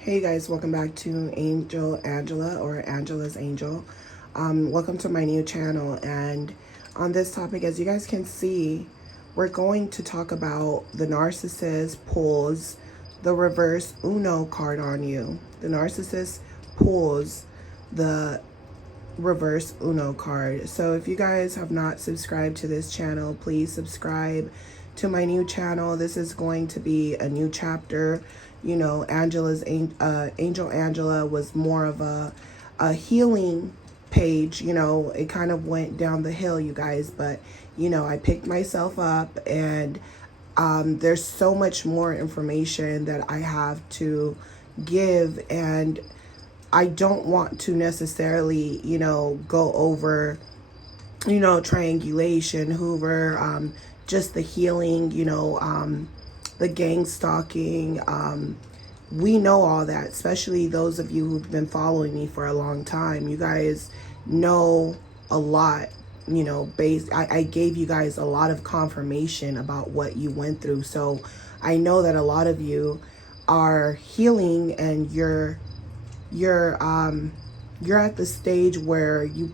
Hey guys, welcome back to Angel Angela or Angela's Angel. Welcome to my new channel, and on this topic, as you guys can see, we're going to talk about the narcissist pulls the reverse Uno card on you. The narcissist pulls the reverse Uno card. So if you guys have not subscribed to this channel, please subscribe to my new channel. This is going to be a new chapter. You know, Angel Angela was more of a healing page. You know, it kind of went down the hill, you guys, but you know, I picked myself up, and there's so much more information that I have to give, and I don't want to necessarily, you know, go over, you know, triangulation, Hoover, just the healing, you know, the gang stalking. We know all that, especially those of you who've been following me for a long time. You guys know a lot, you know, I gave you guys a lot of confirmation about what you went through. So I know that a lot of you are healing, and you're at the stage where you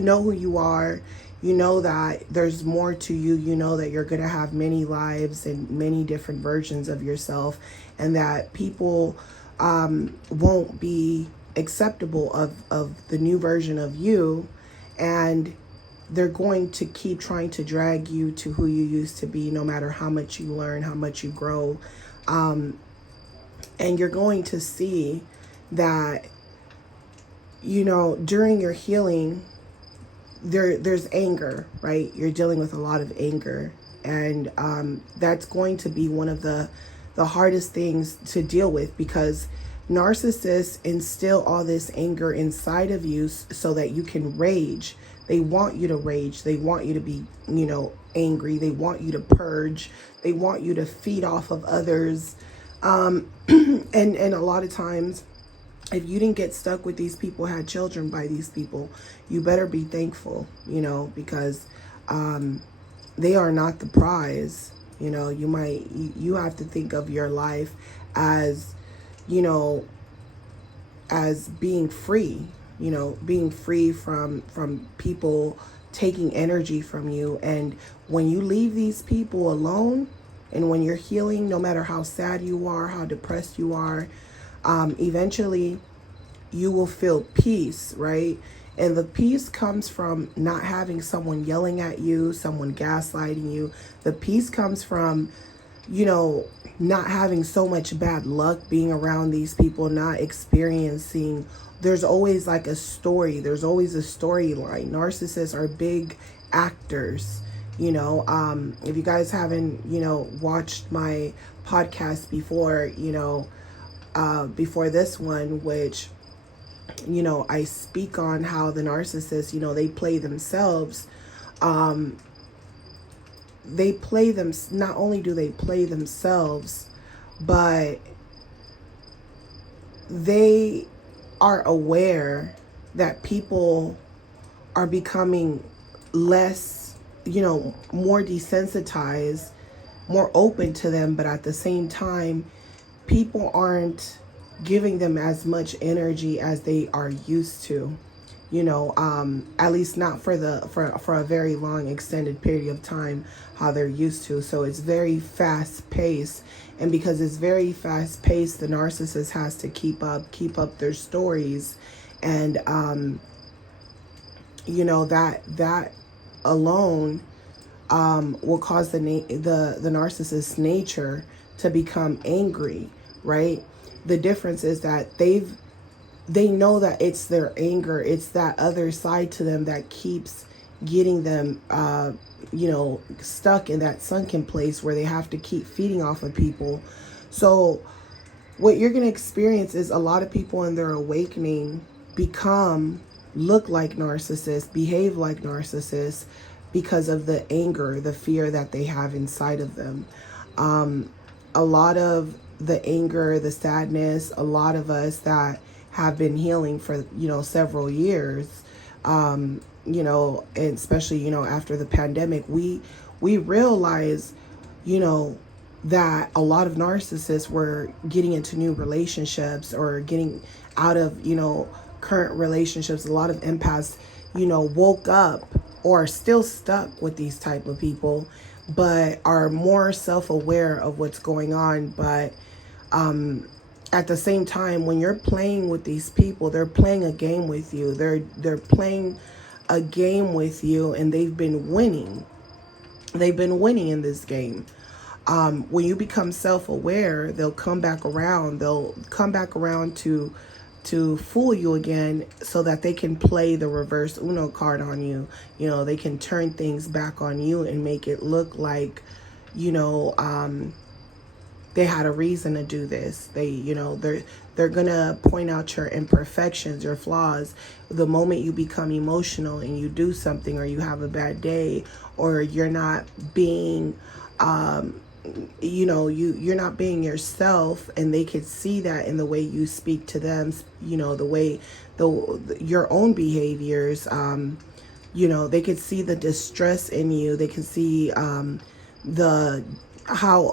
know who you are. You know that there's more to you. You know that you're going to have many lives and many different versions of yourself, and that people won't be acceptable of the new version of you, and they're going to keep trying to drag you to who you used to be, no matter how much you learn, how much you grow. And you're going to see that, you know, during your healing, there's anger, right? You're dealing with a lot of anger, and that's going to be one of the hardest things to deal with, because narcissists instill all this anger inside of you so that you can rage. They want you to rage. They want you to be, you know, angry. They want you to purge. They want you to feed off of others. And a lot of times, if you didn't get stuck with these people, had children by these people, you better be thankful, you know, because they are not the prize. You know, you have to think of your life as, you know, as being free, you know, being free from people taking energy from you. And when you leave these people alone, and when you're healing, no matter how sad you are, how depressed you are, eventually you will feel peace, right? And the peace comes from not having someone yelling at you, someone gaslighting you. The peace comes from, you know, not having so much bad luck being around these people, not experiencing. There's always like a story. There's always a storyline. Narcissists are big actors. You know, if you guys haven't, you know, watched my podcast before, you know, before this one, which, you know, I speak on how the narcissists, you know, they play themselves. They play them. Not only do they play themselves, but they are aware that people are becoming less, you know, more desensitized, more open to them, but at the same time, people aren't giving them as much energy as they are used to, you know, at least not for a very long extended period of time, how they're used to. So it's very fast paced, and because it's very fast paced, the narcissist has to keep up their stories, and you know, that alone will cause the narcissist's nature to become angry, right? The difference is that they know that it's their anger, it's that other side to them that keeps getting them, you know, stuck in that sunken place where they have to keep feeding off of people. So what you're going to experience is a lot of people in their awakening look like narcissists, behave like narcissists, because of the anger, the fear that they have inside of them. A lot of the anger, the sadness, a lot of us that have been healing for, you know, several years, you know, and especially, you know, after the pandemic, we realize, you know, that a lot of narcissists were getting into new relationships or getting out of, current relationships. A lot of empaths, woke up or are still stuck with these type of people, but are more self-aware of what's going on. But at the same time, when you're playing with these people, they're playing a game with you. They're playing a game with you, and they've been winning. They've been winning in this game. When you become self-aware, they'll come back around. They'll come back around to fool you again, so that they can play the reverse Uno card on you. They can turn things back on you and make it look like, they had a reason to do this. They're gonna point out your imperfections, your flaws. The moment you become emotional and you do something, or you have a bad day, or you're not being you're not being yourself, and they could see that in the way you speak to them, the way your own behaviors, they could see the distress in you. They can see how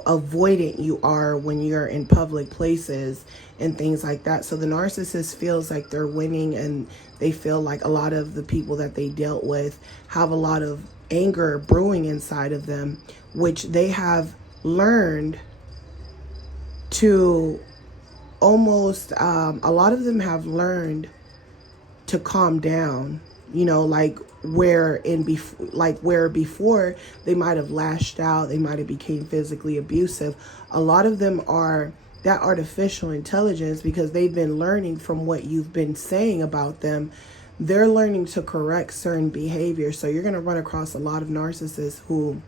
avoidant you are when you're in public places and things like that. So the narcissist feels like they're winning, and they feel like a lot of the people that they dealt with have a lot of anger brewing inside of them, which they have learned to almost, a lot of them have learned to calm down, where before they might have lashed out, they might have became physically abusive. A lot of them are that artificial intelligence, because they've been learning from what you've been saying about them. They're learning to correct certain behavior. So you're going to run across a lot of narcissists who,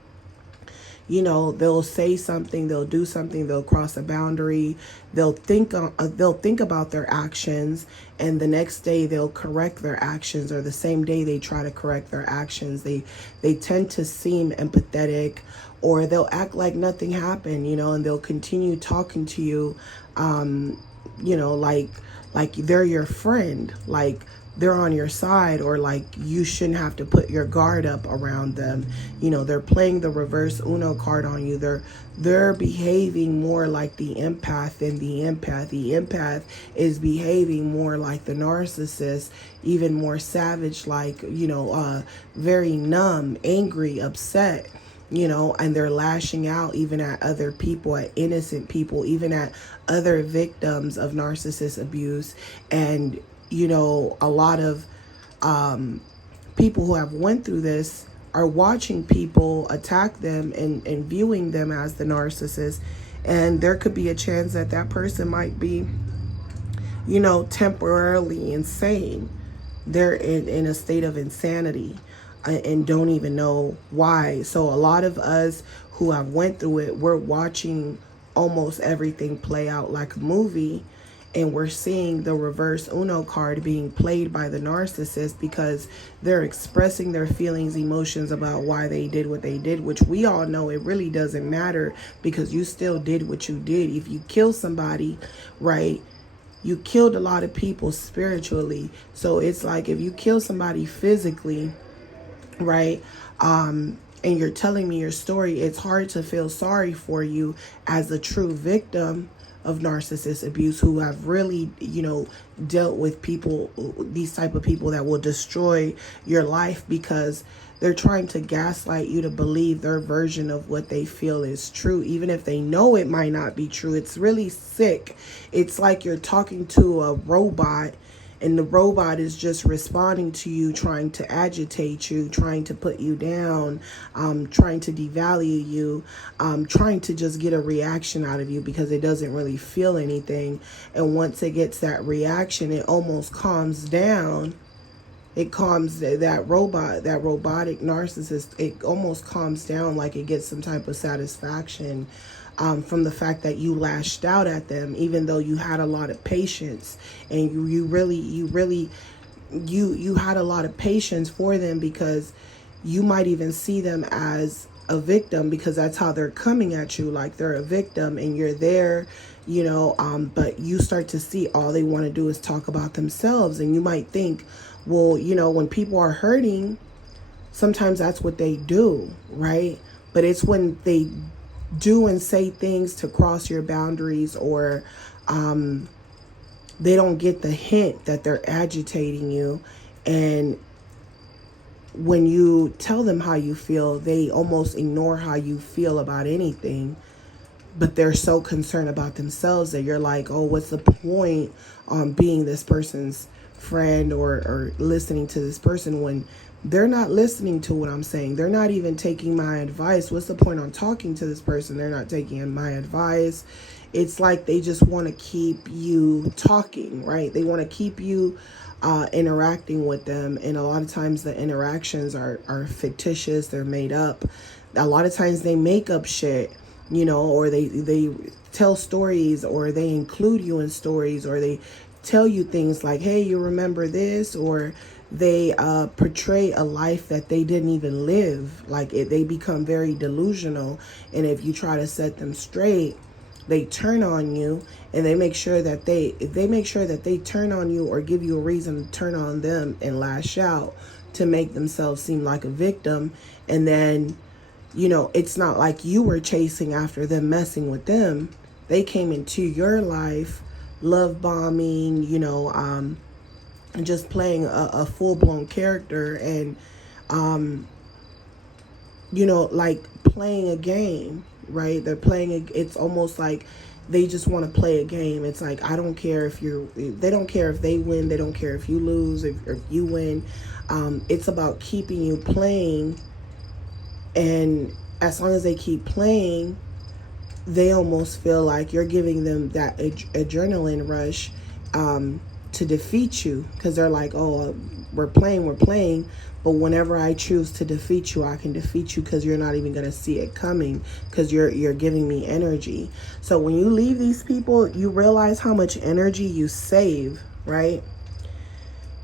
they'll say something, they'll do something, they'll cross a boundary, they'll think about their actions, and the next day they'll correct their actions, or the same day they try to correct their actions. They tend to seem empathetic, or they'll act like nothing happened, and they'll continue talking to you, like they're your friend, like they're on your side, or like you shouldn't have to put your guard up around them. They're playing the reverse Uno card on you. They're behaving more like the empath than the empath. The empath is behaving more like the narcissist, even more savage, like, very numb, angry, upset, and they're lashing out even at other people, at innocent people, even at other victims of narcissist abuse. And a lot of people who have went through this are watching people attack them and viewing them as the narcissist. And there could be a chance that that person might be, temporarily insane. They're in a state of insanity and don't even know why. So a lot of us who have went through it, we're watching almost everything play out like a movie. And we're seeing the reverse Uno card being played by the narcissist, because they're expressing their feelings, emotions about why they did what they did, which we all know it really doesn't matter, because you still did what you did. If you kill somebody, right, you killed a lot of people spiritually. So it's like, if you kill somebody physically, right, and you're telling me your story, it's hard to feel sorry for you as a true victim of narcissist abuse, who have really, dealt with people, these type of people that will destroy your life, because they're trying to gaslight you to believe their version of what they feel is true, even if they know it might not be true. It's really sick. It's like you're talking to a robot, and the robot is just responding to you, trying to agitate you, trying to put you down, trying to devalue you, trying to just get a reaction out of you, because it doesn't really feel anything. And once it gets that reaction, it almost calms down. It calms that robotic narcissist. It almost calms down, like it gets some type of satisfaction from the fact that you lashed out at them, even though you had a lot of patience, and you had a lot of patience for them, because you might even see them as a victim, because that's how they're coming at you, like they're a victim, and you're there, but you start to see all they want to do is talk about themselves. And you might think, well, when people are hurting, sometimes that's what they do, right? But it's when they do and say things to cross your boundaries, or they don't get the hint that they're agitating you. And when you tell them how you feel, they almost ignore how you feel about anything. But they're so concerned about themselves that you're like, oh, what's the point on being this person's friend, or listening to this person when they're not listening to what I'm saying? They're not even taking my advice. What's the point on talking to this person? They're not taking my advice. It's like they just want to keep you talking, right? They want to keep you interacting with them. And a lot of times the interactions are fictitious. They're made up. A lot of times they make up shit, or they tell stories, or they include you in stories, or they tell you things like, hey, you remember this, or they portray a life that they didn't even live. They become very delusional, and if you try to set them straight, they turn on you, and they make sure that they turn on you or give you a reason to turn on them and lash out to make themselves seem like a victim. And then it's not like you were chasing after them, messing with them. They came into your life, love bombing, and just playing a full-blown character, and, like playing a game, right? It's almost like they just want to play a game. It's like, I don't care they don't care if they win. They don't care if you lose, if you win. It's about keeping you playing. And as long as they keep playing, they almost feel like you're giving them that adrenaline rush to defeat you, because they're like, oh, we're playing, but whenever I choose to defeat you, I can defeat you, because you're not even going to see it coming, because you're giving me energy. So when you leave these people, you realize how much energy you save, right?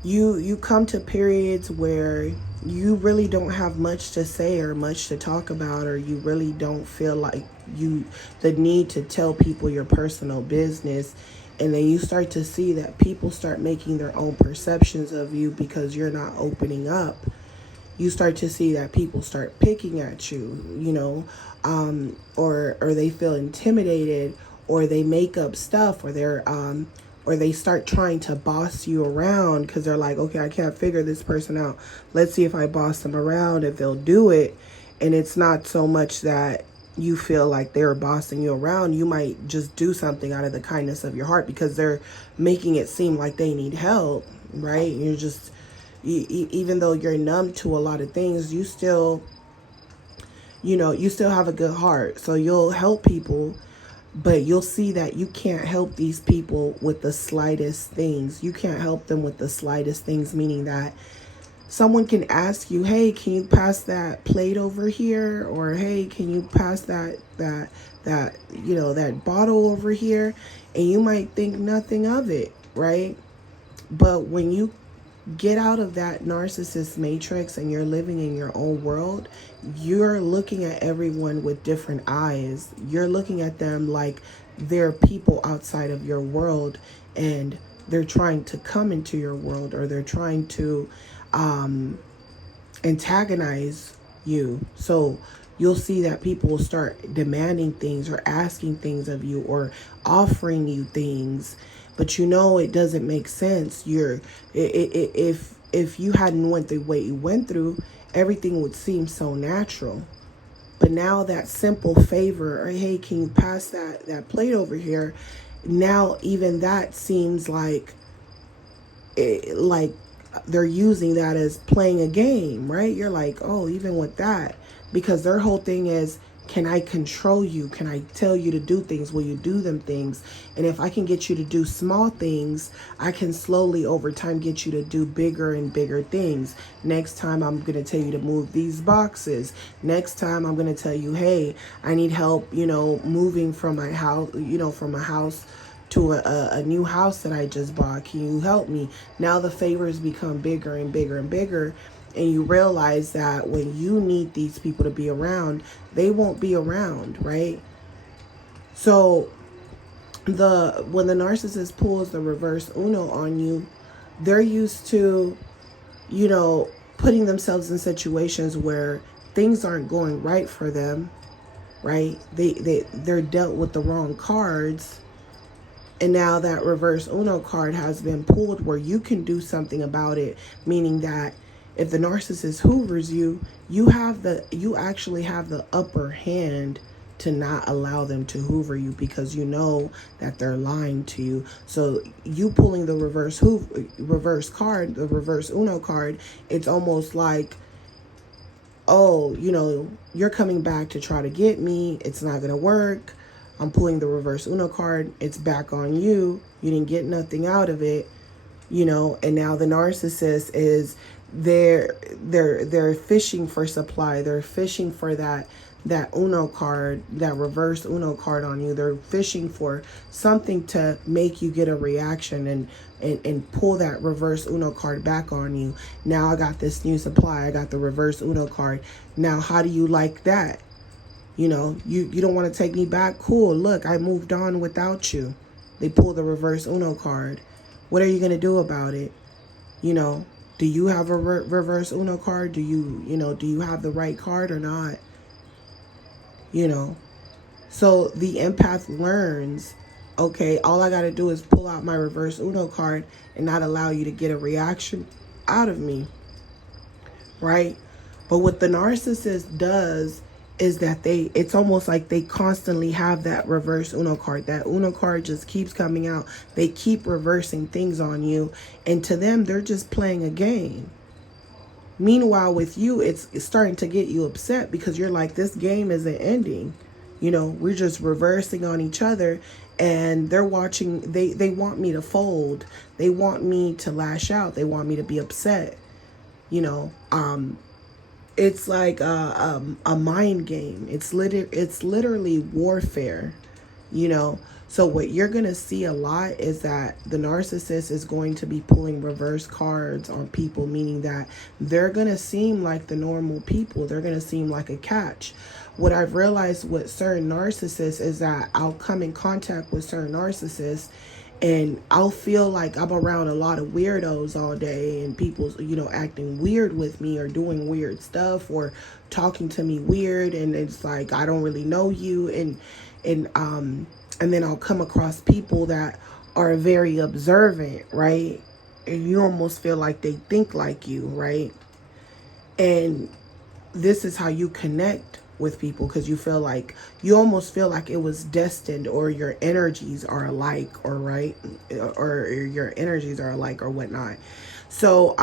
You come to periods where you really don't have much to say or much to talk about, or you really don't feel like the need to tell people your personal business. And then you start to see that people start making their own perceptions of you because you're not opening up. You start to see that people start picking at you, or they feel intimidated, or they make up stuff, or they start trying to boss you around, because they're like, okay, I can't figure this person out. Let's see if I boss them around, if they'll do it. And it's not so much that you feel like they're bossing you around. You might just do something out of the kindness of your heart, because they're making it seem like they need help, right? You're just, even though you're numb to a lot of things, you still have a good heart. So you'll help people, but you'll see that you can't help these people with the slightest things. You can't help them with the slightest things, meaning that someone can ask you, hey, can you pass that plate over here? Or, hey, can you pass that bottle over here? And you might think nothing of it, right? But when you get out of that narcissist matrix and you're living in your own world, you're looking at everyone with different eyes. You're looking at them like they're people outside of your world, and they're trying to come into your world, or they're trying to antagonize you. So you'll see that people will start demanding things, or asking things of you, or offering you things, but it doesn't make sense. If you hadn't went the way you went through, everything would seem so natural. But now that simple favor, or hey, can you pass that plate over here? Now even that seems like they're using that as playing a game, right? You're like, oh, even with that, because their whole thing is, can I control you? Can I tell you to do things? Will you do them things? And if I can get you to do small things, I can slowly over time get you to do bigger and bigger things. Next time I'm going to tell you to move these boxes. Next time I'm going to tell you, hey, I need help, moving from my house, from a house to a new house that I just bought. Can you help me? Now the favors become bigger and bigger and bigger. And you realize that when you need these people to be around, they won't be around, right? So when the narcissist pulls the reverse Uno on you, they're used to, putting themselves in situations where things aren't going right for them. right? They're dealt with the wrong cards. And now that reverse Uno card has been pulled where you can do something about it, meaning that if the narcissist hoovers you, you actually have the upper hand to not allow them to hoover you, because you know that they're lying to you. So you pulling the reverse card, the reverse Uno card, it's almost like, oh, you're coming back to try to get me. It's not going to work. I'm pulling the reverse Uno card. It's back on you. You didn't get nothing out of it, and now the narcissist is they're fishing for supply. They're fishing for that Uno card, that reverse Uno card on you. They're fishing for something to make you get a reaction and pull that reverse Uno card back on you. Now I got this new supply. I got the reverse Uno card. Now, how do you like that? You don't want to take me back? Cool. Look, I moved on without you. They pull the reverse Uno card. What are you going to do about it? Do you have a reverse Uno card? Do you have the right card or not? So the empath learns, okay, all I got to do is pull out my reverse Uno card and not allow you to get a reaction out of me, right? But what the narcissist does is that it's almost like they constantly have that reverse Uno card. That Uno card just keeps coming out. They keep reversing things on you. And to them, they're just playing a game. Meanwhile, with you, it's starting to get you upset because you're like, this game isn't ending. We're just reversing on each other, and they're watching. They want me to fold. They want me to lash out. They want me to be upset. It's like a mind game. It's literally warfare, So what you're going to see a lot is that the narcissist is going to be pulling reverse cards on people, meaning that they're going to seem like the normal people. They're going to seem like a catch. What I've realized with certain narcissists is that I'll come in contact with certain narcissists, and I'll feel like I'm around a lot of weirdos all day, and people, acting weird with me or doing weird stuff or talking to me weird. And it's like, I don't really know you. And then I'll come across people that are very observant, right? And you almost feel like they think like you, right? And this is how you connect with people, because you almost feel like it was destined, or your energies are alike, or right, or your energies are alike, or whatnot. So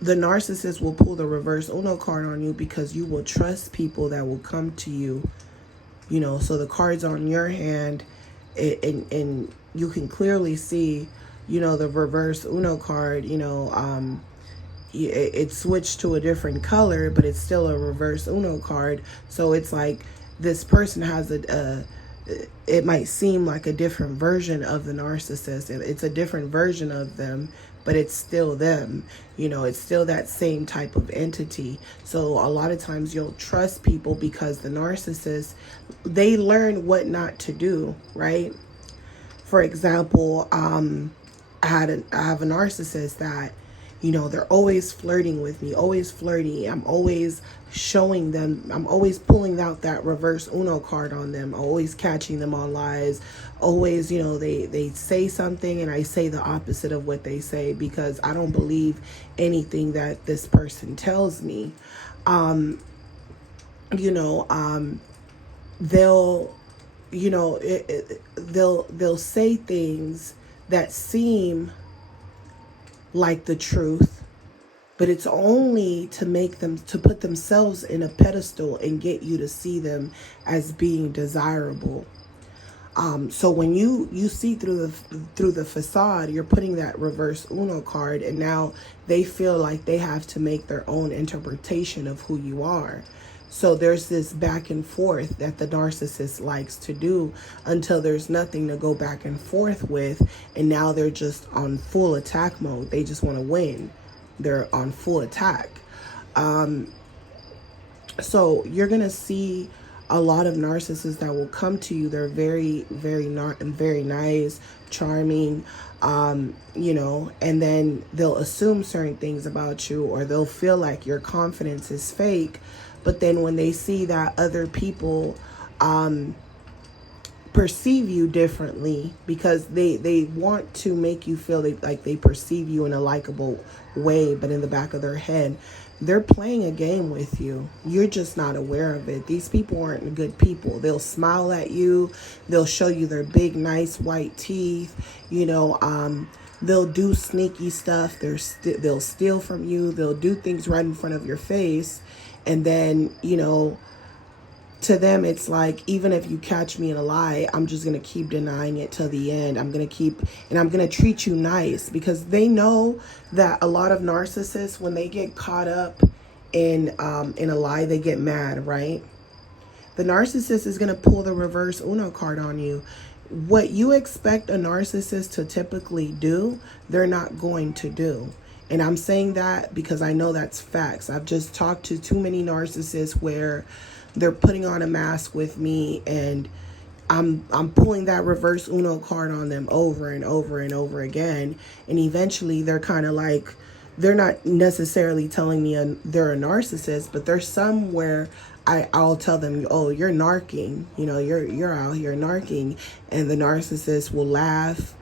the narcissist will pull the reverse Uno card on you because you will trust people that will come to you, so the cards on your hand, and you can clearly see, the reverse Uno card, it switched to a different color, but it's still a reverse Uno card. So it's like this person has it might seem like a different version of the narcissist. It's a different version of them, but it's still them. It's still that same type of entity. So a lot of times you'll trust people because the narcissist, they learn what not to do, right? For example, I have a narcissist that, they're always flirting with me, always flirty. I'm always showing them, I'm always pulling out that reverse Uno card on them, always catching them on lies. Always, they say something and I say the opposite of what they say because I don't believe anything that this person tells me. They'll say things that seem like the truth, but it's only to make them, to put themselves in a pedestal and get you to see them as being desirable. So when you see through the facade, you're putting that reverse Uno card, and now they feel like they have to make their own interpretation of who you are. So there's this back and forth that the narcissist likes to do until there's nothing to go back and forth with. And now they're just on full attack mode. They just want to win. They're on full attack. So you're going to see a lot of narcissists that will come to you. They're very, very nice, charming, and then they'll assume certain things about you, or they'll feel like your confidence is fake. But then when they see that other people perceive you differently, because they want to make you feel like they perceive you in a likable way, but in the back of their head, they're playing a game with you. You're just not aware of it. These people aren't good people. They'll smile at you. They'll show you their big, nice white teeth. They'll do sneaky stuff. They'll steal from you. They'll do things right in front of your face. And then, to them, it's like, even if you catch me in a lie, I'm just going to keep denying it till the end. I'm going to treat you nice, because they know that a lot of narcissists, when they get caught up in a lie, they get mad, right? The narcissist is going to pull the reverse Uno card on you. What you expect a narcissist to typically do, they're not going to do. And I'm saying that because I know that's facts. I've just talked to too many narcissists where they're putting on a mask with me, and I'm pulling that reverse Uno card on them over and over and over again. And eventually they're kind of like, they're not necessarily telling me they're a narcissist, but there's some where I'll tell them, oh, you're narking, you're out here narking. And the narcissist will laugh,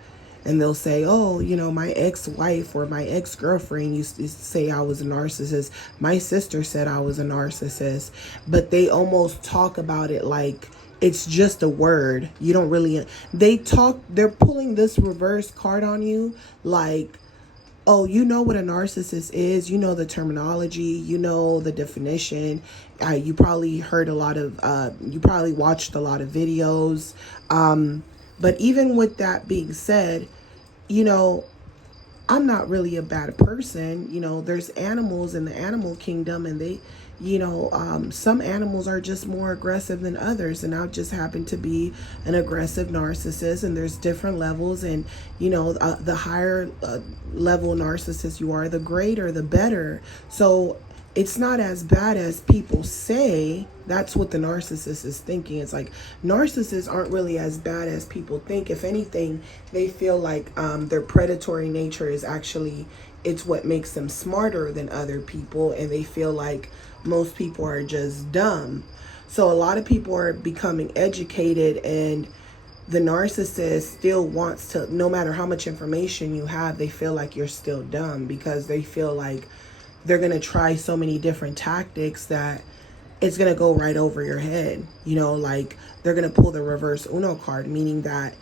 and they'll say, oh, my ex-wife or my ex-girlfriend used to say I was a narcissist. My sister said I was a narcissist. But they almost talk about it like it's just a word. You don't really, they're pulling this reverse card on you like, oh, you know what a narcissist is. You know the terminology. You know the definition. You probably heard you probably watched a lot of videos. But even with that being said, I'm not really a bad person. There's animals in the animal kingdom, and they, some animals are just more aggressive than others. And I just happen to be an aggressive narcissist, and there's different levels. And, the higher level narcissist you are, the greater, the better. So it's not as bad as people say. That's what the narcissist is thinking. It's like, narcissists aren't really as bad as people think. If anything, they feel like their predatory nature is actually, it's what makes them smarter than other people. And they feel like most people are just dumb. So a lot of people are becoming educated, and the narcissist still wants to, no matter how much information you have, they feel like you're still dumb, because they feel like they're going to try so many different tactics that it's going to go right over your head. Like they're going to pull the reverse Uno card, meaning that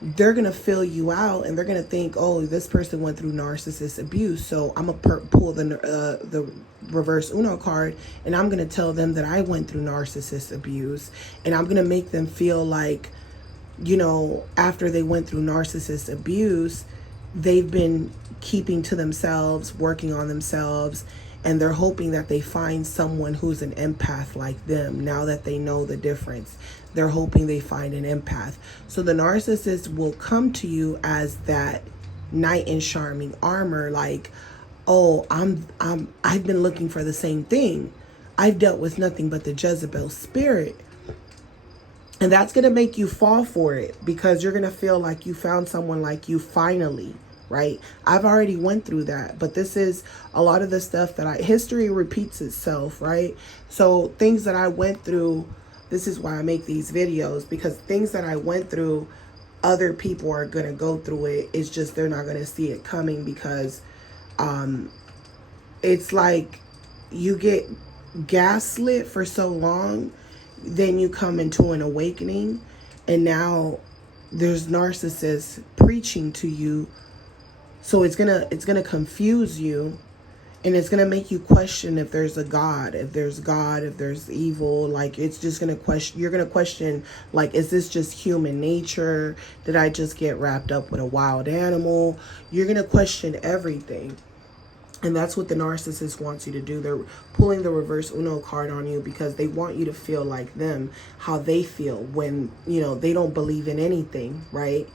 they're going to fill you out, and they're going to think, oh, this person went through narcissist abuse. So I'm going to pull the reverse Uno card, and I'm going to tell them that I went through narcissist abuse. And I'm going to make them feel like, after they went through narcissist abuse, they've been keeping to themselves, working on themselves, and they're hoping that they find someone who's an empath like them. Now that they know the difference, they're hoping they find an empath. So the narcissist will come to you as that knight in shining armor, like, oh, I've been looking for the same thing. I've dealt with nothing but the Jezebel spirit. And that's going to make you fall for it, because you're going to feel like you found someone like you finally, right? I've already went through that, but this is a lot of the stuff that history repeats itself, right? So things that I went through, this is why I make these videos, because things that I went through, other people are going to go through it. It's just, they're not going to see it coming, because it's like you get gaslit for so long, then you come into an awakening, and now there's narcissists preaching to you. So it's gonna confuse you, and it's gonna make you question if there's a God, if there's evil. Like, it's just gonna question, you're gonna question, like, is this just human nature? Did I just get wrapped up with a wild animal? You're gonna question everything. And that's what the narcissist wants you to do. They're pulling the reverse Uno card on you because they want you to feel like them, how they feel when, they don't believe in anything, right?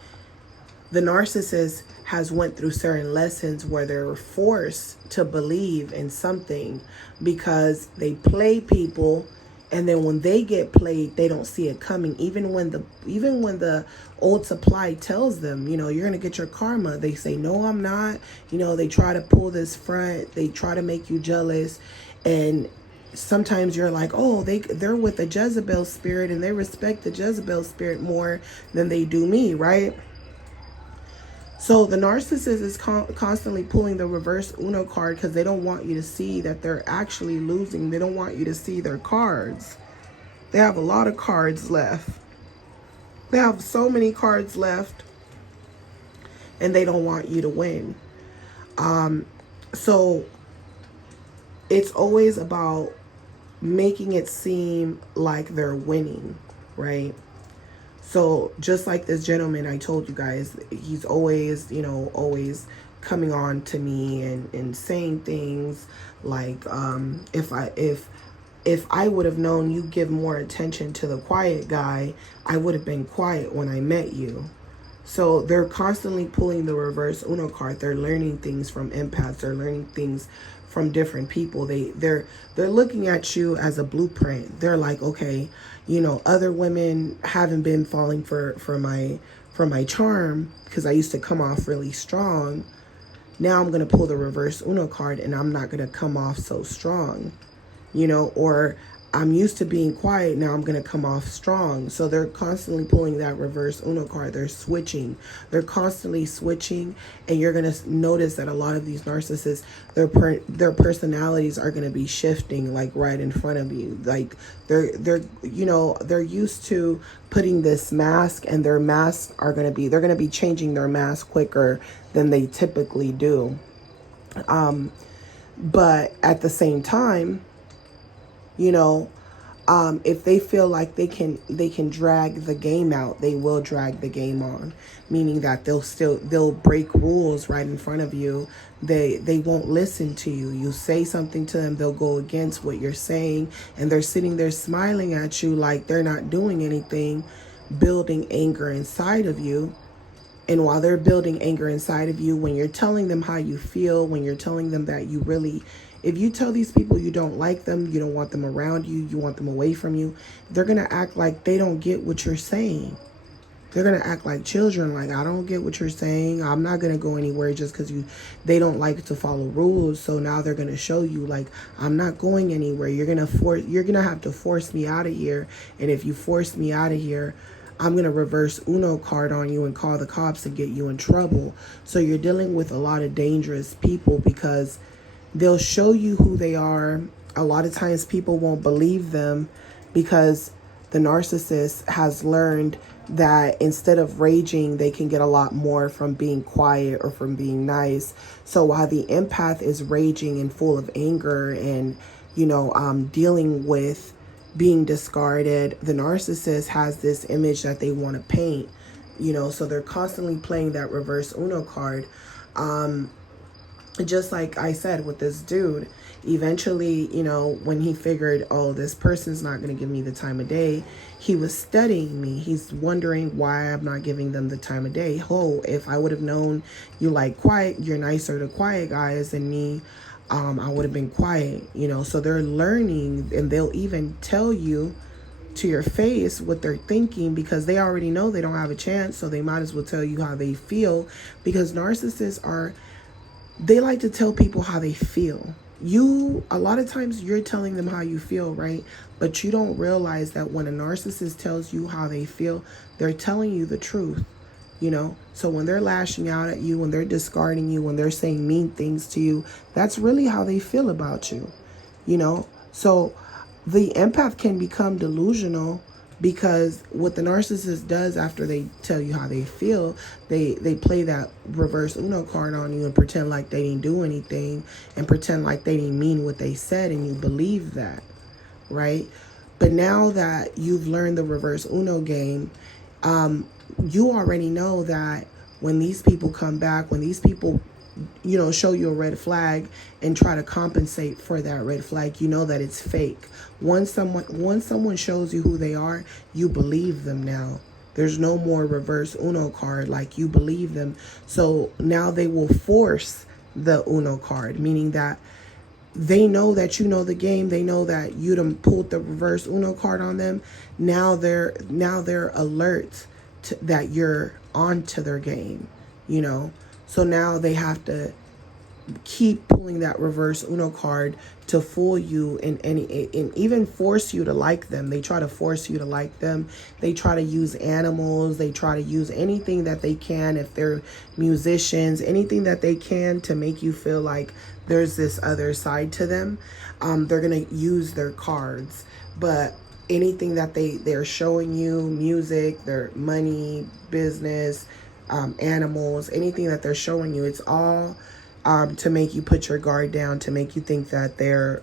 The narcissist has went through certain lessons where they're forced to believe in something because they play people, and then when they get played, they don't see it coming. Even when the old supply tells them, you're going to get your karma, they say, no, I'm not. They try to pull this front. They try to make you jealous. And sometimes you're like, oh, they're with the Jezebel spirit and they respect the Jezebel spirit more than they do me, right? So the narcissist is constantly pulling the reverse Uno card because they don't want you to see that they're actually losing. They don't want you to see their cards. They have a lot of cards left. They have so many cards left, and they don't want you to win. So it's always about making it seem like they're winning, right? So just like this gentleman I told you guys, he's always, always coming on to me and saying things like, if I would have known you give more attention to the quiet guy, I would have been quiet when I met you. So they're constantly pulling the reverse Uno card. They're learning things from empaths. They're learning things from different people. They're looking at you as a blueprint. They're like, okay, other women haven't been falling for my charm because I used to come off really strong. Now I'm gonna pull the reverse Uno card and I'm not gonna come off so strong, or I'm used to being quiet, now I'm going to come off strong. So they're constantly pulling that reverse Uno card. They're switching. They're constantly switching. And you're going to notice that a lot of these narcissists, their personalities are going to be shifting like right in front of you. Like they're used to putting this mask, and their masks they're going to be changing their mask quicker than they typically do. But at the same time, if they feel like they can drag the game out, they will drag the game on, meaning that they'll break rules right in front of you. They won't listen to you. You say something to them, they'll go against what you're saying, and they're sitting there smiling at you like they're not doing anything, building anger inside of you. And while they're building anger inside of you, when you're telling them how you feel, when you're telling them that if you tell these people you don't like them, you don't want them around you, you want them away from you, they're going to act like they don't get what you're saying. They're going to act like children, like, I don't get what you're saying. I'm not going to go anywhere just because they don't like to follow rules. So now they're going to show you, like, I'm not going anywhere. You're going to have to force me out of here. And if you force me out of here, I'm going to reverse Uno card on you and call the cops and get you in trouble. So you're dealing with a lot of dangerous people because they'll show you who they are. A lot of times people won't believe them because the narcissist has learned that instead of raging, they can get a lot more from being quiet or from being nice. So while the empath is raging and full of anger and, dealing with being discarded, the narcissist has this image that they want to paint, so they're constantly playing that reverse Uno card. Just like I said with this dude, eventually, when he figured, oh, this person's not going to give me the time of day, he was studying me. He's wondering why I'm not giving them the time of day. Oh, if I would have known you like quiet, you're nicer to quiet guys than me, I would have been quiet, So they're learning, and they'll even tell you to your face what they're thinking because they already know they don't have a chance. So they might as well tell you how they feel, because narcissists they like to tell people how they feel. A lot of times you're telling them how you feel, right? But you don't realize that when a narcissist tells you how they feel, they're telling you the truth, So when they're lashing out at you, when they're discarding you, when they're saying mean things to you, that's really how they feel about you, So the empath can become delusional because what the narcissist does after they tell you how they feel, they play that reverse Uno card on you and pretend like they didn't do anything and pretend like they didn't mean what they said, and you believe that, right? But now that you've learned the reverse Uno game, you already know that when these people come back, when these people show you a red flag and try to compensate for that red flag, you know that it's fake. Once someone shows you who they are, you believe them now. There's no more reverse Uno card, like you believe them. So now they will force the Uno card, meaning that they know that you know the game. They know that you done pulled the reverse Uno card on them. Now they're alert that you're onto their game, So now they have to keep pulling that reverse Uno card to fool you and even force you to like them. They try to force you to like them. They try to use animals. They try to use anything that they can, if they're musicians, anything that they can to make you feel like there's this other side to them. They're going to use their cards. But anything that they're showing you, music, their money, business, animals, anything that they're showing you, it's all to make you put your guard down, to make you think that there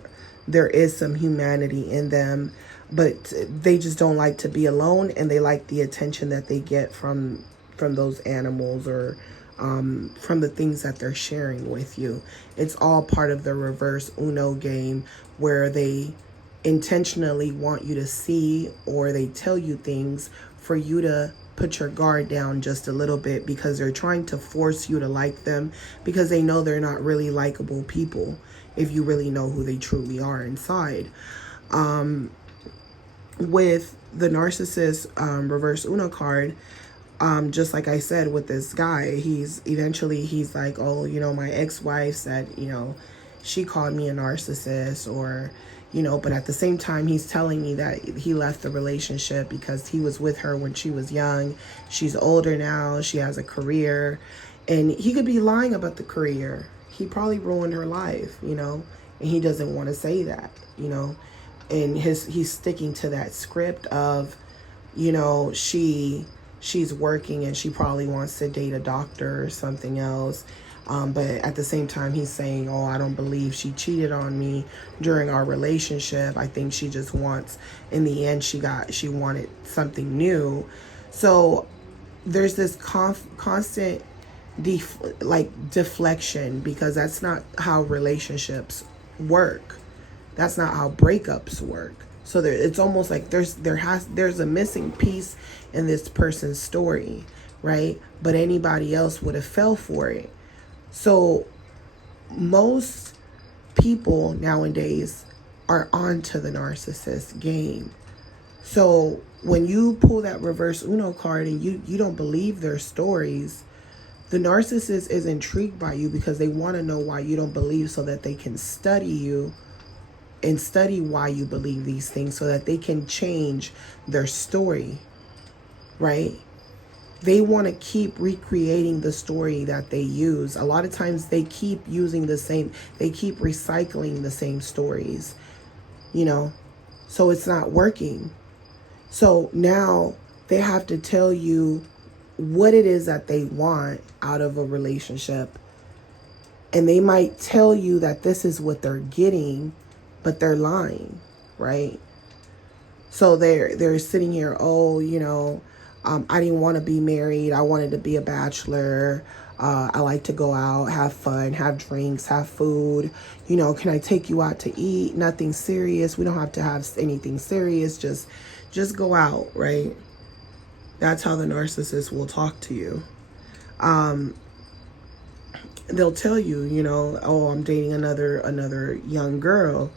is some humanity in them, but they just don't like to be alone, and they like the attention that they get from those animals, or from the things that they're sharing with you. It's all part of the reverse Uno game, where they intentionally want you to see, or they tell you things for you to put your guard down just a little bit, because they're trying to force you to like them, because they know they're not really likable people if you really know who they truly are inside. With the narcissist reverse Uno card, just like I said with this guy, he's like, oh, my ex-wife said, she called me a narcissist, or but at the same time, he's telling me that he left the relationship because he was with her when she was young. She's older now. She has a career. And he could be lying about the career. He probably ruined her life, and he doesn't want to say that, And he's sticking to that script of, she's working and she probably wants to date a doctor or something else. But at the same time, he's saying, oh, I don't believe she cheated on me during our relationship. I think she just wants, in the end, she wanted something new. So there's this constant deflection, because that's not how relationships work. That's not how breakups work. So it's almost like there's a missing piece in this person's story, right? But anybody else would have fell for it. So most people nowadays are onto the narcissist game. So when you pull that reverse Uno card and you don't believe their stories, the narcissist is intrigued by you because they want to know why you don't believe, so that they can study you and study why you believe these things, so that they can change their story, right? They want to keep recreating the story that they use. A lot of times they keep using they keep recycling the same stories, so it's not working. So now they have to tell you what it is that they want out of a relationship. And they might tell you that this is what they're getting, but they're lying, right? So they're sitting here, oh, I didn't want to be married. I wanted to be a bachelor. I like to go out, have fun, have drinks, have food. Can I take you out to eat? Nothing serious. We don't have to have anything serious. Just go out, right? That's how the narcissist will talk to you. They'll tell you, oh, I'm dating another young girl.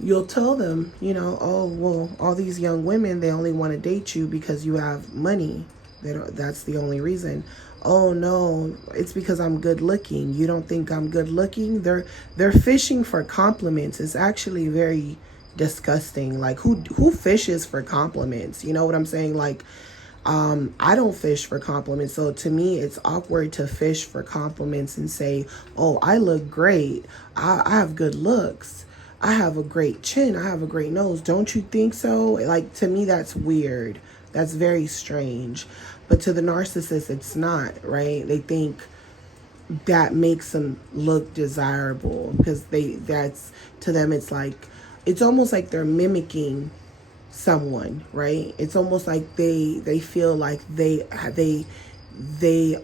You'll tell them, oh, well, all these young women, they only want to date you because you have money. That's the only reason. Oh, no, it's because I'm good looking. You don't think I'm good looking? They're fishing for compliments. It's actually very disgusting. Like, who fishes for compliments? You know what I'm saying? Like, I don't fish for compliments. So to me, it's awkward to fish for compliments and say, oh, I look great. I have good looks. I have a great chin. I have a great nose. Don't you think so? Like, to me, that's weird. That's very strange. But to the narcissist, it's not, right? They think that makes them look desirable, because to them, it's like, it's almost like they're mimicking someone, right? It's almost like they feel like they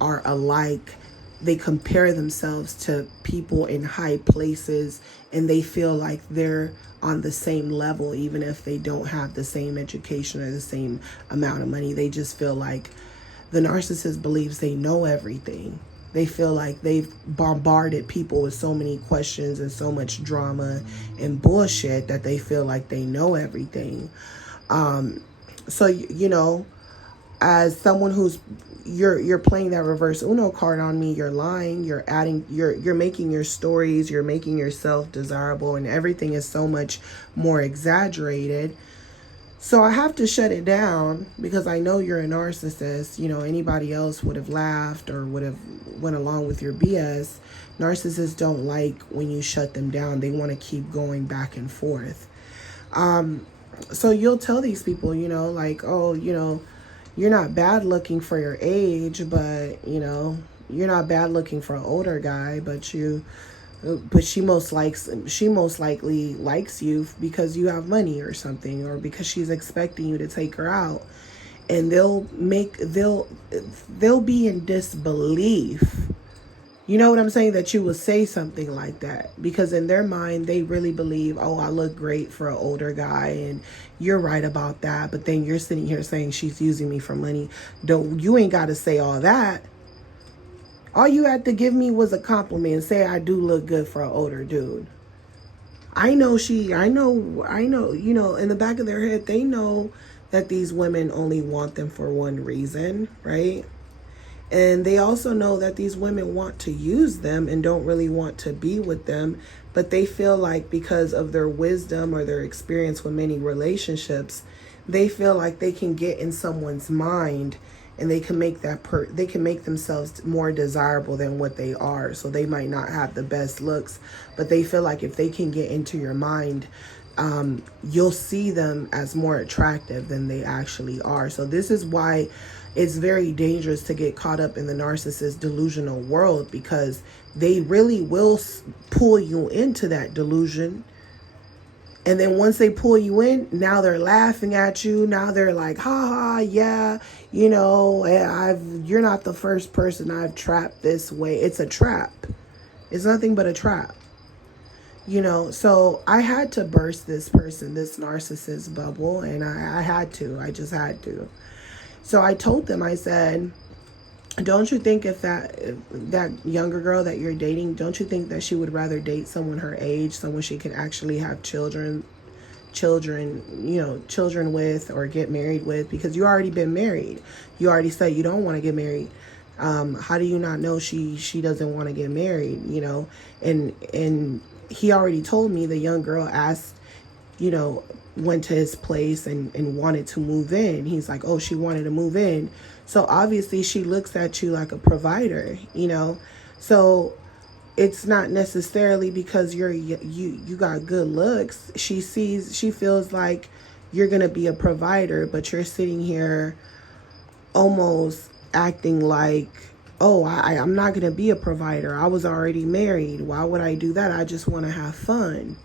are alike. They compare themselves to people in high places, and they feel like they're on the same level, even if they don't have the same education or the same amount of money. They just feel like the narcissist believes they know everything. They feel like they've bombarded people with so many questions and so much drama and bullshit that they feel like they know everything. So, as someone who's, you're playing that reverse Uno card on me. You're lying, you're adding, you're making your stories, you're making yourself desirable, and everything is so much more exaggerated. So I have to shut it down because I know you're a narcissist. You know, anybody else would have laughed or would have went along with your BS. Narcissists don't like when you shut them down. They want to keep going back and forth. So you'll tell these people, you know, like, oh, you know, you're not bad looking for your age, but, you know, you're not bad looking for an older guy, but she most likely likes you because you have money or something, or because she's expecting you to take her out. And they'll be in disbelief. You know what I'm saying? That you will say something like that, because in their mind, they really believe, oh, I look great for an older guy, and you're right about that. But then you're sitting here saying she's using me for money. You ain't got to say all that. All you had to give me was a compliment and say I do look good for an older dude. I know, you know, in the back of their head, they know that these women only want them for one reason, right? And they also know that these women want to use them and don't really want to be with them. But they feel like because of their wisdom or their experience with many relationships, they feel like they can get in someone's mind and they can make they can make themselves more desirable than what they are. So they might not have the best looks, but they feel like if they can get into your mind, you'll see them as more attractive than they actually are. So this is why it's very dangerous to get caught up in the narcissist delusional world, because they really will pull you into that delusion. And then once they pull you in, now they're laughing at you. Now they're like, ha ha, yeah, you know, you're not the first person I've trapped this way. It's a trap. It's nothing but a trap. You know, so I had to burst this narcissist bubble, and I just had to. So I told them, I said, don't you think if that younger girl that you're dating, don't you think that she would rather date someone her age, someone she can actually have children with, or get married with? Because you already been married. You already said you don't want to get married. How do you not know she doesn't want to get married, you know? And he already told me the young girl asked, you know, went to his place and wanted to move in. He's like, oh, she wanted to move in. So obviously she looks at you like a provider, you know? So it's not necessarily because you got good looks. She feels like you're going to be a provider, but you're sitting here almost acting like, oh, I'm not going to be a provider. I was already married. Why would I do that? I just want to have fun.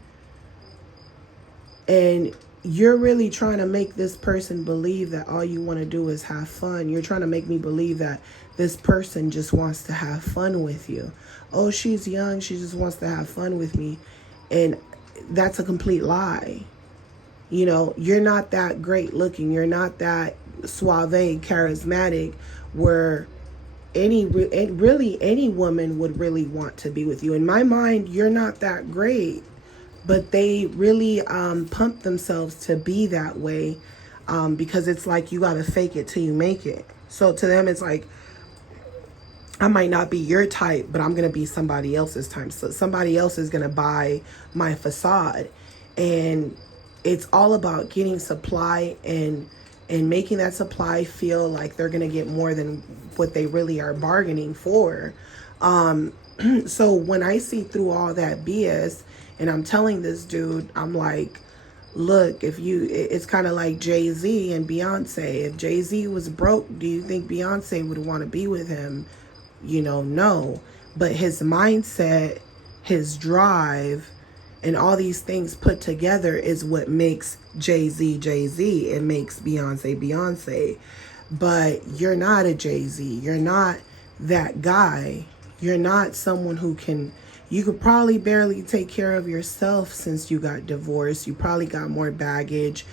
And you're really trying to make this person believe that all you want to do is have fun. You're trying to make me believe that this person just wants to have fun with you. Oh, she's young. She just wants to have fun with me. And that's a complete lie. You know, you're not that great looking. You're not that suave, charismatic, where any woman would really want to be with you. In my mind, you're not that great. But they really pump themselves to be that way, because it's like you got to fake it till you make it. So to them, it's like, I might not be your type, but I'm going to be somebody else's type. So somebody else is going to buy my facade. And it's all about getting supply and making that supply feel like they're going to get more than what they really are bargaining for. So when I see through all that BS, and I'm telling this dude, I'm like, look, it's kind of like Jay-Z and Beyonce. If Jay-Z was broke, do you think Beyonce would want to be with him? You know, no. But his mindset, his drive, and all these things put together is what makes Jay-Z Jay-Z. It makes Beyonce Beyonce. But you're not a Jay-Z. You're not that guy. You're not someone who you could probably barely take care of yourself since you got divorced. You probably got more baggage.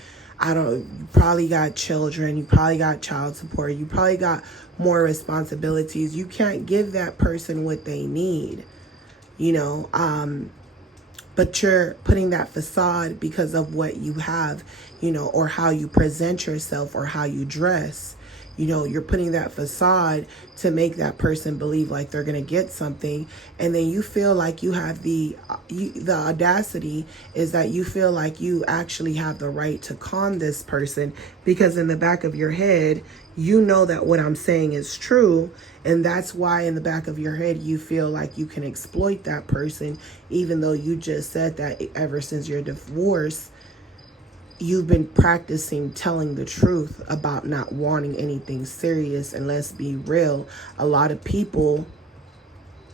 You probably got children. You probably got child support. You probably got more responsibilities. You can't give that person what they need, you know. But you're putting that facade because of what you have, you know, or how you present yourself or how you dress. You know, you're putting that facade to make that person believe like they're going to get something. And then you feel like you have the audacity is that you feel like you actually have the right to con this person, because in the back of your head, you know that what I'm saying is true. And that's why in the back of your head, you feel like you can exploit that person, even though you just said that ever since your divorce, you've been practicing telling the truth about not wanting anything serious. And let's be real, a lot of people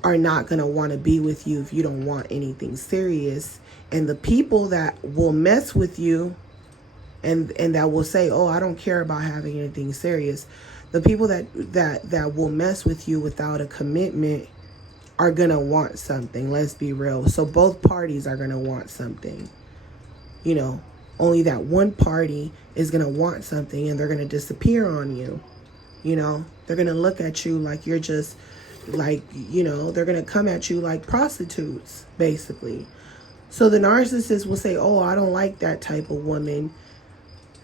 are not going to want to be with you if you don't want anything serious. And the people that will mess with you and that will say, oh, I don't care about having anything serious, the people that will mess with you without a commitment are going to want something. Let's be real. So both parties are going to want something. You know, only that one party is going to want something, and they're going to disappear on you. You know, they're going to look at you like you're just like, you know, they're going to come at you like prostitutes, basically. So the narcissist will say, oh, I don't like that type of woman.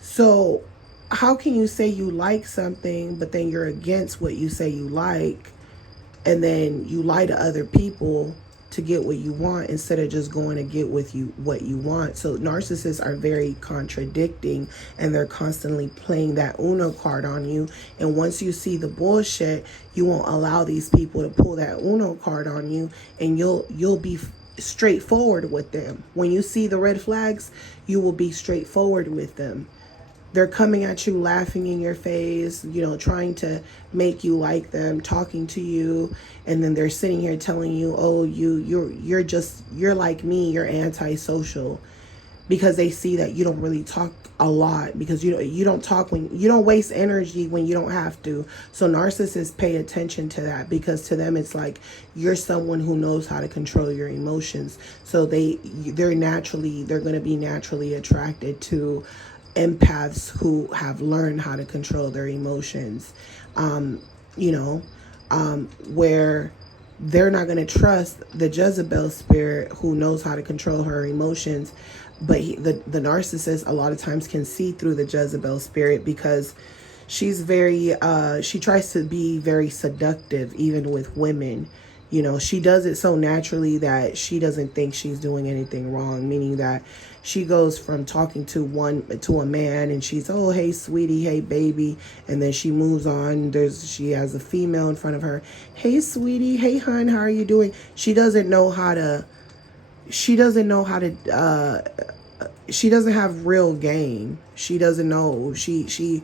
So how can you say you like something, but then you're against what you say you like, and then you lie to other people to get what you want instead of just going to get with you what you want? So narcissists are very contradicting, and they're constantly playing that Uno card on you. And once you see the bullshit, you won't allow these people to pull that Uno card on you, and you'll be straightforward with them. When you see the red flags, you will be straightforward with them. They're coming at you, laughing in your face, you know, trying to make you like them, talking to you, and then they're sitting here telling you, oh, you're like me, you're antisocial, because they see that you don't really talk a lot, because you don't talk when you don't waste energy when you don't have to. So narcissists pay attention to that, because to them it's like you're someone who knows how to control your emotions. So they're going to be naturally attracted to empaths who have learned how to control their emotions, where they're not going to trust the Jezebel spirit who knows how to control her emotions. But the narcissist a lot of times can see through the Jezebel spirit, because she's she tries to be very seductive, even with women. You know, she does it so naturally that she doesn't think she's doing anything wrong, meaning that she goes from talking to a man and she's, oh, hey, sweetie, hey, baby. And then she moves on. She has a female in front of her. Hey, sweetie. Hey, hon, how are you doing? She doesn't have real game. She doesn't know. She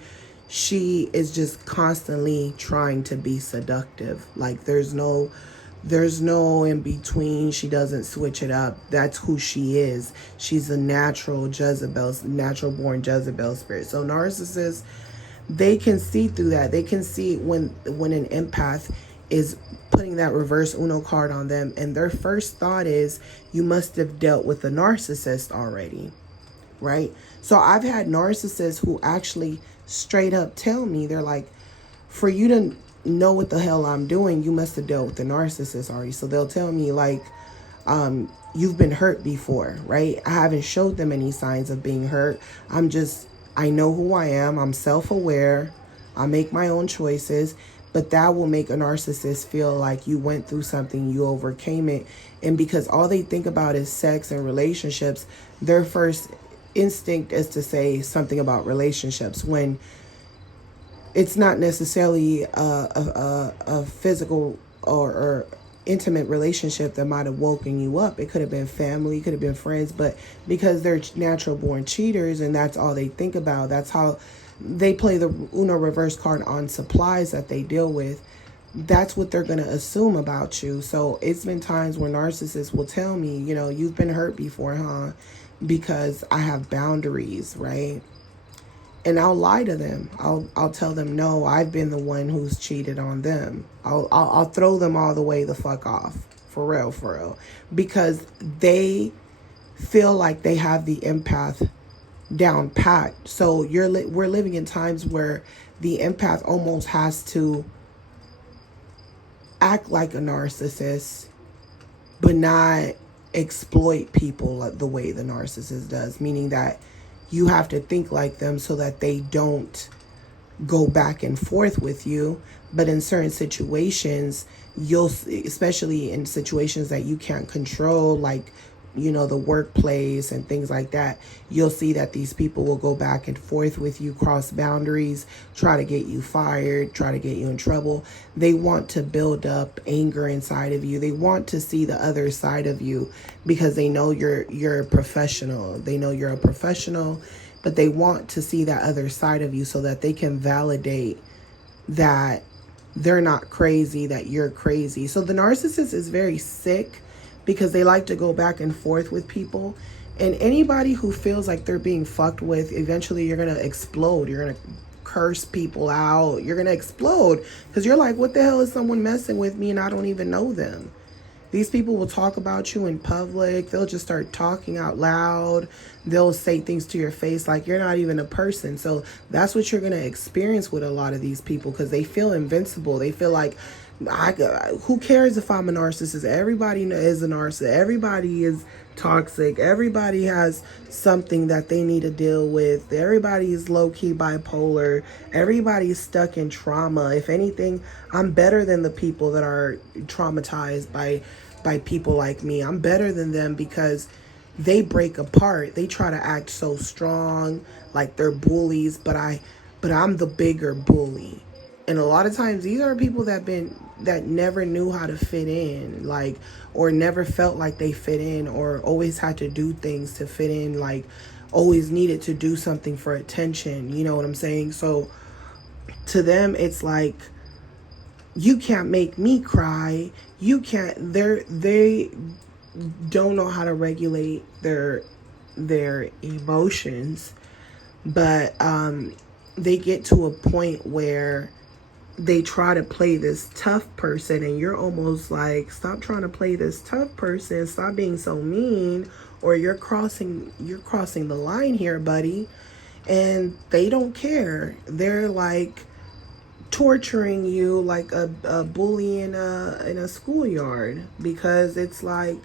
is just constantly trying to be seductive. Like there's no in between. She doesn't switch it up. That's who she is. She's a natural born Jezebel spirit. So narcissists, they can see through that. They can see when an empath is putting that reverse Uno card on them, and their first thought is, you must have dealt with a narcissist already, right? So I've had narcissists who actually straight up tell me, they're like, for you to know what the hell I'm doing, you must have dealt with the narcissist already. So they'll tell me like, you've been hurt before, right? I haven't showed them any signs of being hurt. I know who I am. I'm self-aware. I make my own choices. But that will make a narcissist feel like you went through something, you overcame it. And because all they think about is sex and relationships, their first instinct is to say something about relationships, when it's not necessarily a physical or intimate relationship that might have woken you up. It could have been family, could have been friends, but because they're natural born cheaters and that's all they think about, that's how they play the Uno reverse card on supplies that they deal with. That's what they're going to assume about you. So it's been times where narcissists will tell me, you know, you've been hurt before, huh? Because I have boundaries, right? And I'll lie to them. I'll tell them, no, I've been the one who's cheated on them. I'll throw them all the way the fuck off. For real. Because they feel like they have the empath down pat. So we're living in times where the empath almost has to act like a narcissist, but not exploit people like the way the narcissist does, meaning that you have to think like them so that they don't go back and forth with you. But in certain situations, you'll, especially in situations that you can't control, like, the workplace and things like that, you'll see that these people will go back and forth with you, cross boundaries, try to get you fired, try to get you in trouble. They want to build up anger inside of you. They want to see the other side of you because they know you're a professional. They know you're a professional, but they want to see that other side of you so that they can validate that they're not crazy, that you're crazy. So the narcissist is very sick because they like to go back and forth with people. And anybody who feels like they're being fucked with, eventually you're going to explode. You're going to curse people out. You're going to explode because you're like, what the hell is someone messing with me and I don't even know them? These people will talk about you in public. They'll just start talking out loud. They'll say things to your face like you're not even a person. So that's what you're going to experience with a lot of these people because they feel invincible. They feel like, who cares if I'm a narcissist? Everybody is a narcissist. Everybody is toxic. Everybody has something that they need to deal with. Everybody is low-key bipolar. Everybody is stuck in trauma. If anything, I'm better than the people that are traumatized by people like me. I'm better than them because they break apart. They try to act so strong, like they're bullies, but I'm the bigger bully. And a lot of times these are people that never knew how to fit in, like, or never felt like they fit in, or always had to do things to fit in, like always needed to do something for attention. You know what I'm saying? So to them, it's like, you can't make me cry. You can't, they don't know how to regulate their emotions, but they get to a point where they try to play this tough person, and you're almost like, stop trying to play this tough person, stop being so mean, or you're crossing the line here, buddy. And they don't care. They're like torturing you like a bully in a schoolyard, because it's like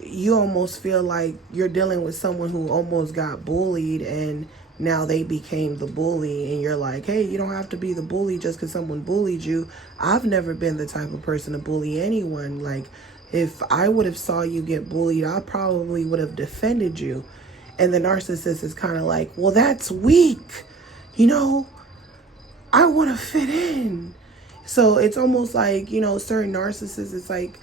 you almost feel like you're dealing with someone who almost got bullied and now they became the bully, and you're like, hey, you don't have to be the bully just because someone bullied you. I've never been the type of person to bully anyone. Like, if I would have saw you get bullied, I probably would have defended you. And the narcissist is kind of like, well, that's weak. I want to fit in. So it's almost like, certain narcissists, it's like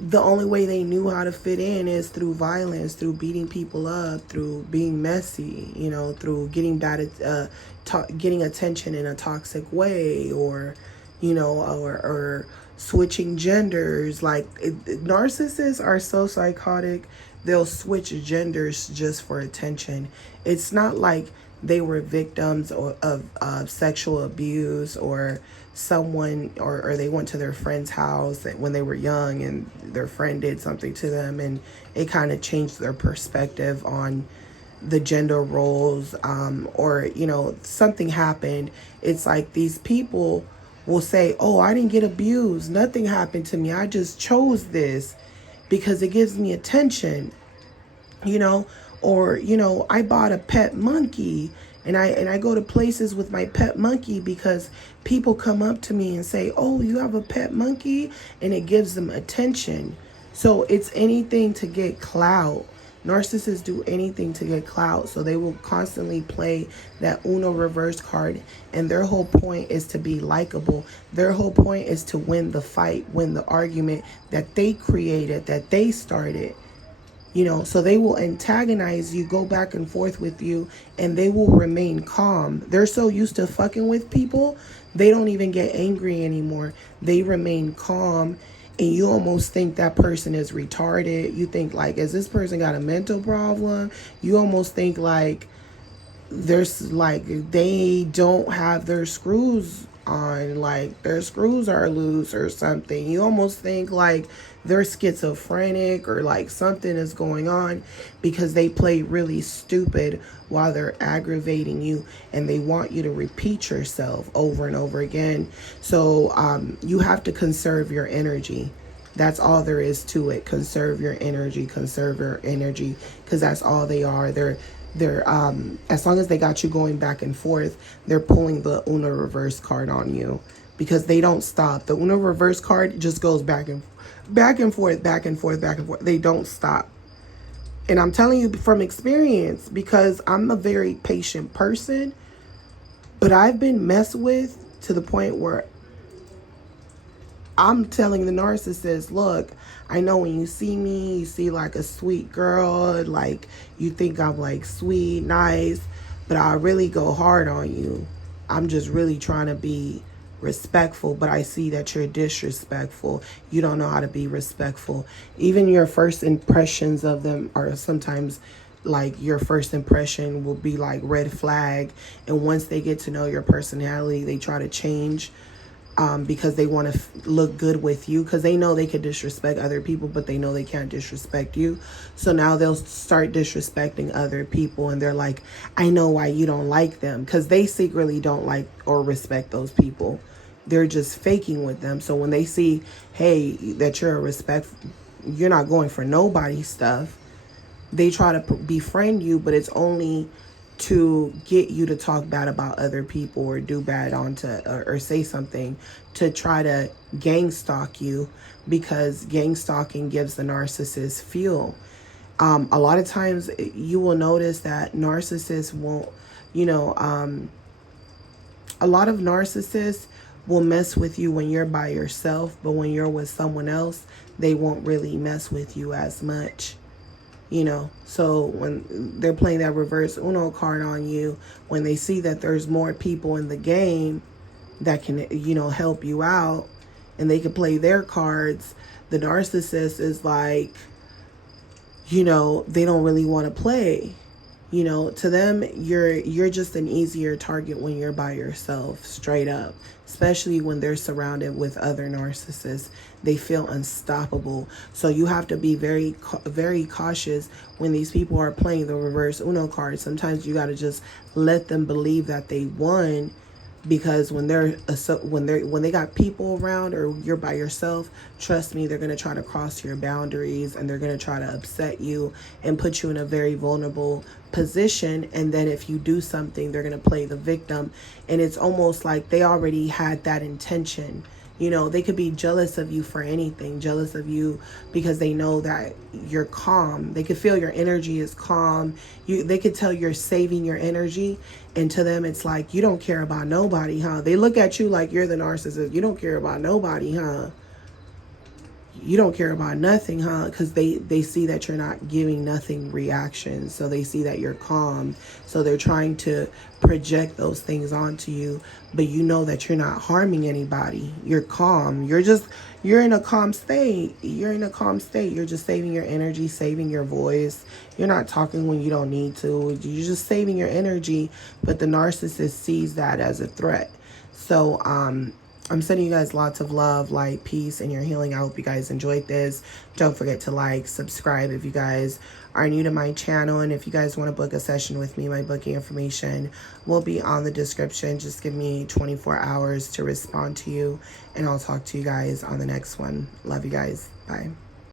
the only way they knew how to fit in is through violence, through beating people up, through being messy, through getting getting attention in a toxic way, or switching genders. Like, narcissists are so psychotic, they'll switch genders just for attention. It's not like they were victims of sexual abuse, or someone, or they went to their friend's house when they were young and their friend did something to them and it kind of changed their perspective on the gender roles, or something happened. It's like these people will say, oh, I didn't get abused, nothing happened to me, I just chose this because it gives me attention, or I bought a pet monkey, and I go to places with my pet monkey because people come up to me and say, oh, you have a pet monkey, and it gives them attention. So it's anything to get clout. Narcissists do anything to get clout, so they will constantly play that Uno reverse card, and their whole point is to be likable. Their whole point is to win the fight, win the argument that they created, that they started. So they will antagonize you, go back and forth with you, and they will remain calm. They're so used to fucking with people, they don't even get angry anymore. They remain calm, and you almost think that person is retarded. You think like, is this person got a mental problem? You almost think like they don't have their screws on, like their screws are loose or something. You almost think like they're schizophrenic or like something is going on, because they play really stupid while they're aggravating you, and they want you to repeat yourself over and over again. So you have to conserve your energy. That's all there is to it. Conserve your energy, because that's all they are. They're as long as they got you going back and forth, they're pulling the Uno reverse card on you, because they don't stop. The Uno reverse card just goes back and forth, back and forth, back and forth. They don't stop. And I'm telling you from experience, because I'm a very patient person, but I've been messed with to the point where I'm telling the narcissist, look, I know when you see me, you see like a sweet girl, like you think I'm like sweet, nice, but I really go hard on you. I'm just really trying to be respectful, but I see that you're disrespectful. You don't know how to be respectful. Even your first impressions of them are sometimes like, your first impression will be like red flag. And once they get to know your personality, they try to change, because they want to look good with you, because they know they can disrespect other people, but they know they can't disrespect you. So now they'll start disrespecting other people, and they're like, I know why you don't like them, because they secretly don't like or respect those people. They're just faking with them. So when they see, hey, that you're not going for nobody's stuff, they try to befriend you, but it's only to get you to talk bad about other people, or do bad or say something to try to gang stalk you, because gang stalking gives the narcissist fuel. A lot of times you will notice that narcissists won't, a lot of narcissists will mess with you when you're by yourself, but when you're with someone else, they won't really mess with you as much. So when they're playing that reverse Uno card on you, when they see that there's more people in the game that can, help you out, and they can play their cards, the narcissist is like, they don't really want to play. To them, you're just an easier target when you're by yourself, straight up. Especially when they're surrounded with other narcissists, they feel unstoppable. So you have to be very, very cautious when these people are playing the reverse Uno card. Sometimes you got to just let them believe that they won, because when they got people around, or you're by yourself, trust me, they're going to try to cross your boundaries, and they're going to try to upset you and put you in a very vulnerable position. And then if you do something, they're going to play the victim, and it's almost like they already had that intention. They could be jealous of you for anything, jealous of you because they know that you're calm. They could feel your energy is calm. They could tell you're saving your energy. And to them, it's like, you don't care about nobody, huh? They look at you like you're the narcissist. You don't care about nobody, huh? You don't care about nothing, huh? Because they see that you're not giving nothing reactions. So they see that you're calm. So they're trying to project those things onto you. But you know that you're not harming anybody. You're calm. You're in a calm state. You're in a calm state. You're just saving your energy, saving your voice. You're not talking when you don't need to. You're just saving your energy. But the narcissist sees that as a threat. So, I'm sending you guys lots of love, light, peace, and your healing. I hope you guys enjoyed this. Don't forget to like, subscribe if you guys are new to my channel. And if you guys want to book a session with me, my booking information will be on the description. Just give me 24 hours to respond to you, and I'll talk to you guys on the next one. Love you guys. Bye.